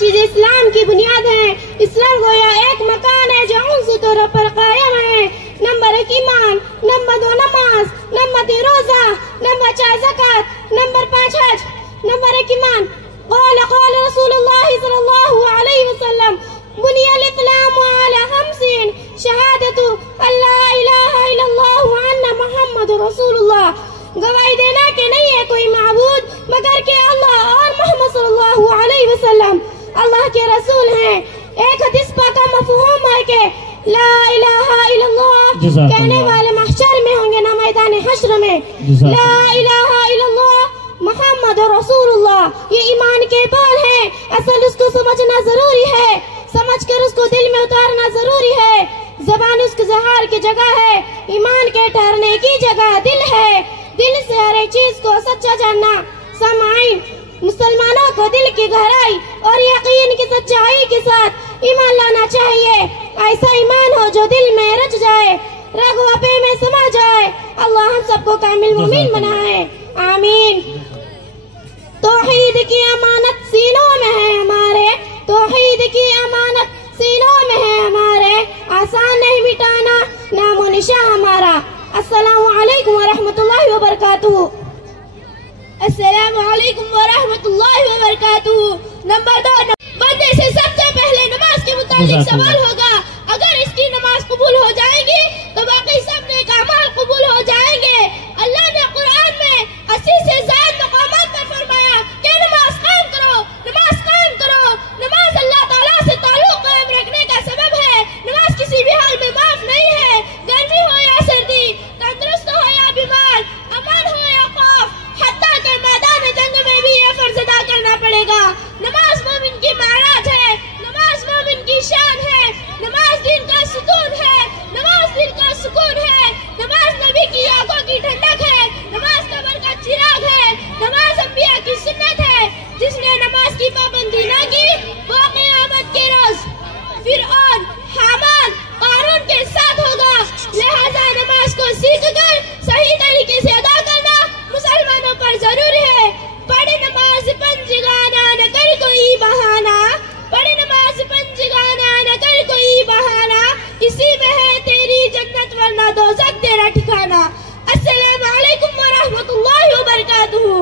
चीजें इस्लाम की बुनियाद हैं। इस्लाम गोया एक मकान है जो उन सुतरों पर कायम है। नंबर 1 ईमान, नंबर 2 नमाज, नंबर 3 रोजा, नंबर 4 ज़कात, नंबर 5 हज। नंबर 1 ईमान। क़ाल रसूलुल्लाह सल्लल्लाहु अलैहि वसल्लम बुनियल इस्लामु अला 50 शहादतु अल्ला इलाहा इल्लल्लाह व अन्ना मुहम्मदुर रसूलुल्लाह। गवाही देना कि नहीं है कोई माबूद मगर के अल्लाह और मोहम्मद सल्लल्लाहु अलैहि वसल्लम अल्लाह के रसूल हैं। एक हदीस पाक का मफ़हूम है कि ला इलाहा इल्लल्लाह कहने वाले महशर में होंगे ना मैदान हश्र में। ला इलाहा इल्लल्लाह मुहम्मद रसूलुल्लाह ये ईमान के बोल हैं। असल उसको समझना जरूरी है, समझकर उसको दिल में उतारना जरूरी है। ज़बान उसके ज़हार की जगह है, ईमान के ठहरने की जगह दिल है। दिल से हर एक चीज को सच्चा जानना। समाइन मुसलमानों को दिल की गहराई और यकीन की सच्चाई के साथ ईमान लाना चाहिए। ऐसा ईमान हो जो दिल में रच जाए, रगोपे में समा जाए। अल्लाह हम सबको कामिल मोमिन बनाए, आमीन। तौहीद की अमानत सीनों में है हमारे, तौहीद की अमानत सीनों में है हमारे। आसान नहीं मिटाना नामो निशा हमारा। अस्सलामु अलैकुम व रहमतुल्लाहि व बरकातुहू। अस्सलामु अलैकुम व रहमतुल्लाहि व बरकातुहू। नंबर 2 बंदे से सबसे पहले नमाज के मुतालिक सवाल होगा। अगर इसकी नमाज कबूल हो जाएगी तो बाकी सब नेक अमाल कबूल हो जाएंगे। अल्लाह ने कुरान में 80 से ज्यादा मकामात पर फरमाया कि नमाज कायम करो, नमाज कायम करो। नमाज अल्लाह ताला से ताल्लुक कायम रखने का सबब है। नमाज किसी भी हाल में माफ नहीं है, गर्मी हो या सर्दी, तंदुरुस्त हो या बीमार, अमन हो या खौफ, हत्ता के मैदान जंग में भी ये फर्ज अदा करना पड़ेगा। नमाज मोमिन की महाराज है, नमाज मोमिन की शान है, नमाज दिन का सुकून है, नमाज दिल का सुकून है, नमाज नबी की आंखों की ठंडक है, नमाज कब्र का चिराग है, नमाज अंबिया की सुन्नत है। जिसने नमाज की पाबंदी न की वो क़यामत के रोज फिरऔन, हामान, क़ारून के साथ होगा। लिहाजा नमाज को सीख कर सही तरीके से अदा करना मुसलमानों पर जरूरी है। पढ़े नमाज पंजगाना न कर कोई बहाना, पढ़े नमाज पंजगाना न कर कोई बहाना, इसी में है तेरी जन्नत वरना दोज़ख तेरा ठिकाना। अस्सलामु अलैकुम व रहमतुल्लाहि व बरकातुहू।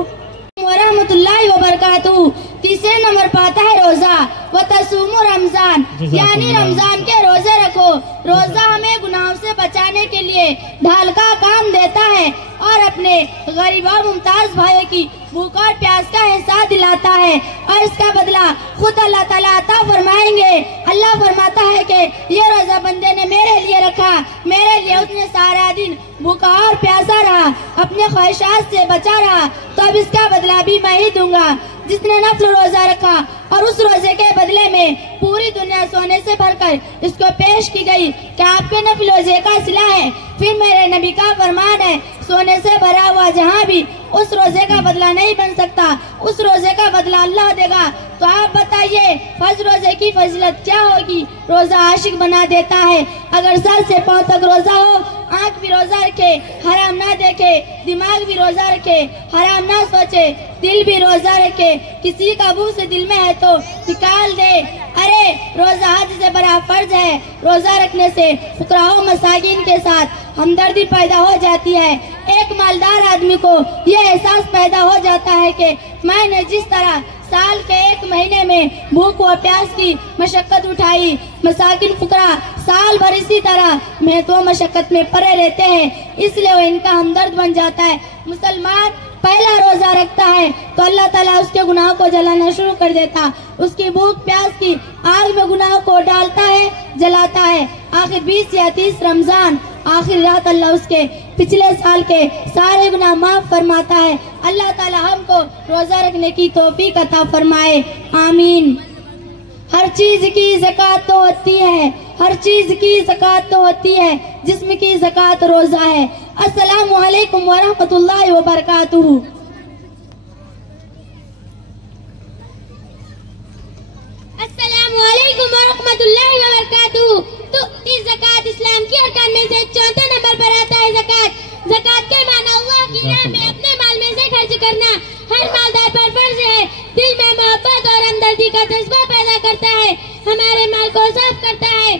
व रहमतुल्लाहि व बरकातुहू। तीसरे नंबर पर आता है रोजा व तसूमु रमजान, यानी रमजान के रोजे रखो। रोजा हमें गुनाहों से बचाने के लिए ढाल का काम देता है और अपने गरीब और मुमताज भाइयों की भूख और प्यास का एहसास दिलाता है और इसका बदला खुद अल्लाह ताला अता फरमाएंगे। अल्लाह फरमाता है कि ये रोजा बंदे ने मेरे लिए रखा, मेरे लिए उसने सारा दिन भूखा और प्यासा रहा, अपने ख्वाहिशात से बचा रहा, तो अब इसका बदला भी मैं ही दूंगा। जिसने नफल रोजा रखा और उस रोजे के बदले में पूरी दुनिया सोने से भरकर इसको पेश की गई कि आपके नफल रोजे का सिला है। फिर मेरे नबी का फरमान है, सोने से भरा हुआ जहाँ भी उस रोजे का बदला नहीं बन सकता, उस रोजे का बदला अल्लाह देगा। तो आप बताइए फर्ज रोजे की फजीलत क्या होगी? रोजा आशिक बना देता है। अगर सर से पांव तक रोजा हो, आँख भी रोजा रखे, हराम ना देखे, दिमाग भी रोजा रखे, हराम ना सोचे, दिल भी रोजा रखे, किसी का मुंह से दिल में है तो निकाल दे। अरे रोजा हज से बड़ा फर्ज है। रोजा रखने से फुकराओ मसाकिन के साथ हमदर्दी पैदा हो जाती है। एक मालदार आदमी को ये एहसास पैदा हो जाता है कि मैंने जिस तरह साल के 1 महीने में भूख व प्यास की मशक्कत उठाई, मसाकिन फुकरा साल भर इसी तरह मेहनत व मशक्कत में पड़े रहते हैं, इसलिए वो इनका हमदर्द बन जाता है। मुसलमान पहला रोजा रखता है तो अल्लाह ताला उसके गुनाहों को जलाना शुरू कर देता, उसकी भूख प्यास की आग में गुनाहों को डालता है, जलाता है। आखिर 20 या 30 रमजान आखिर रात अल्लाह उसके पिछले साल के सारे गुनाह माफ फरमाता है। अल्लाह ताला हमको रोजा रखने की तौफीक अता फरमाए, आमीन। हर चीज की ज़कात तो होती है, हर चीज की ज़कात तो होती है, जिस्म की ज़कात रोजा है। अस्सलामु अलैकुम व रहमतुल्लाहि व बरकातुहू। अस्सलामु अलैकुम व रहमतुल्लाहि व बरकातुहू। तो इस ज़कात इस्लाम की अरकान में से 4 नंबर पर आता है ज़कात। ज़कात के माना अल्लाह की राह में अपने माल में से खर्च करना हर मालदार पर फर्ज है। दिल में मोहब्बत और हमदर्दी का जज्बा पैदा करता है, हमारे माल को साफ करता है।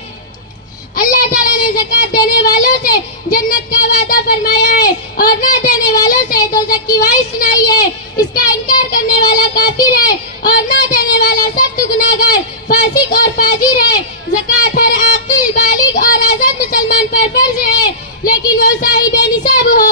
अल्लाह ताला ने ज़कात देने वालों से जन्नत का वादा फरमाया है और न देने वालों से दोज़ख की वाइद सुनाई है। इसका इनकार करने वाला काफिर है और न देने वाला सख्त गुनाहगार, फासिक और फाजिर है। ज़कात हर आकिल, बालिग और आजाद मुसलमान पर फर्ज है, लेकिन वो साहिब निसाब हो।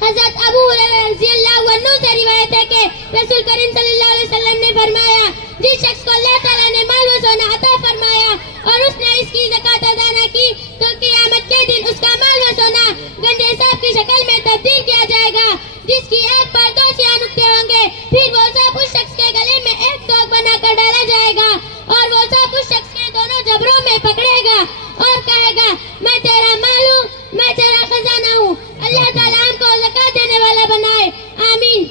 हज़रत अबू हुरैरा रज़ियल्लाहु अन्हु से रिवायत है कि रसूल करीम सल्लल्लाहु अलैहि वसल्लम ने फरमाया, जिस शख्स को अल्लाह ताला ने माल व सोना अता फरमाया और उसने इसकी ज़कात अदा न की, तो क़यामत के दिन उसका माल व सोना गंजे सांप की शक्ल में तब्दील किया जाएगा, जिसकी आग पर 2 सियाह नुक्ते होंगे। फिर वो सांप उस शख्स के गले में एक तोक बनाकर डाला जाएगा और वो सांप उस शख्स के दोनों जबरों में पकड़ेगा और कहेगा, मैं तेरा माल हूँ, मैं तेरा खजाना हूँ। अल्लाह ताला हमको ज़कात देने वाला बनाए, आमीन।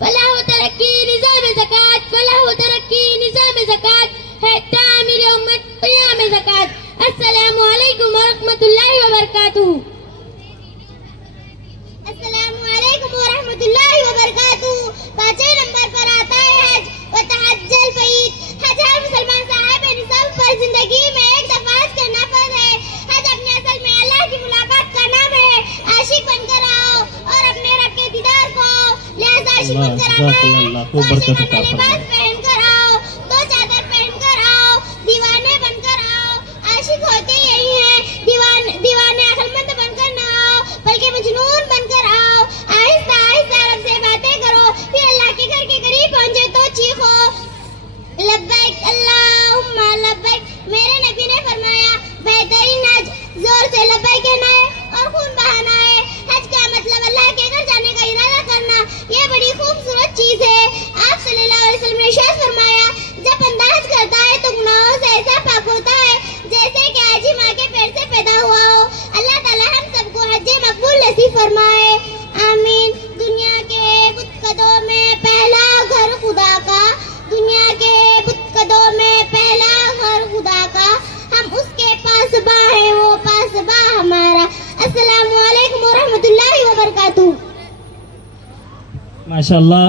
फलाह व तरक्की निज़ाम ज़कात, फलाह व तरक्की निज़ाम ज़कात है तामीर उम्मत क़याम ज़कात। अस्सलामु अलैकुम व रहमतुल्लाहि व बरकातुहू। अस्सलामु अलैकुम व रहमतुल्लाहि व बरकातुहू। 5वें नंबर पर आता है हज व तहज्जुल फईद। हज हर मुसलमान साहिब निसाब पर जिंदगी में एक दफा हज करना फर्ज है। हज अपने असल में अल्लाह की मुलाकात का नाम है। आशिक बनकर आओ और अपने रब के दीदार को लिहाजा आशिक बनकर आना है। तो आशिक का लिबास पहनकर आओ, 2 चादर पहनकर आओ, दीवाने बनकर आओ। आशिक होते यही हैं, दीवाने अक्लमंद बनकर ना आओ, बल्कि मजनून बनकर आओ। आहिस्ता आहिस्ता रब से बातें करो, फिर अल्लाह के घर के करीब पहुंचे तो चीखो, लब्बैक अल्लाहुम्मा लब्बैक। मेरे नबी ने फरमाया, बेहतरीन हज जोर से लब्बैक कहना है और खून बहाना है। हज का मतलब अल्लाह के घर जाने का इरादा करना, ये बड़ी खूबसूरत चीज है। आप सल्लल्लाहु अलैहि वसल्लम ने इरशाद फरमाया, जब बंदा हज करता है तो गुनाहों से ऐसा पाक होता है जैसे कि आज ही माँ के पेट से पैदा हुआ हो। अल्लाह ताला हम सबको हज मकबूल नसीब फरमाए, आमीन। दुनिया के बुतकदों में पहला घर खुदा का, दुनिया के बुतकदों में पहला घर खुदा का, हम उसके पासबा है, वो पासबा हमारा। अस्सलामु अलैकुम व रहमतुल्लाहि व बरकातुहू। माशाअल्लाह।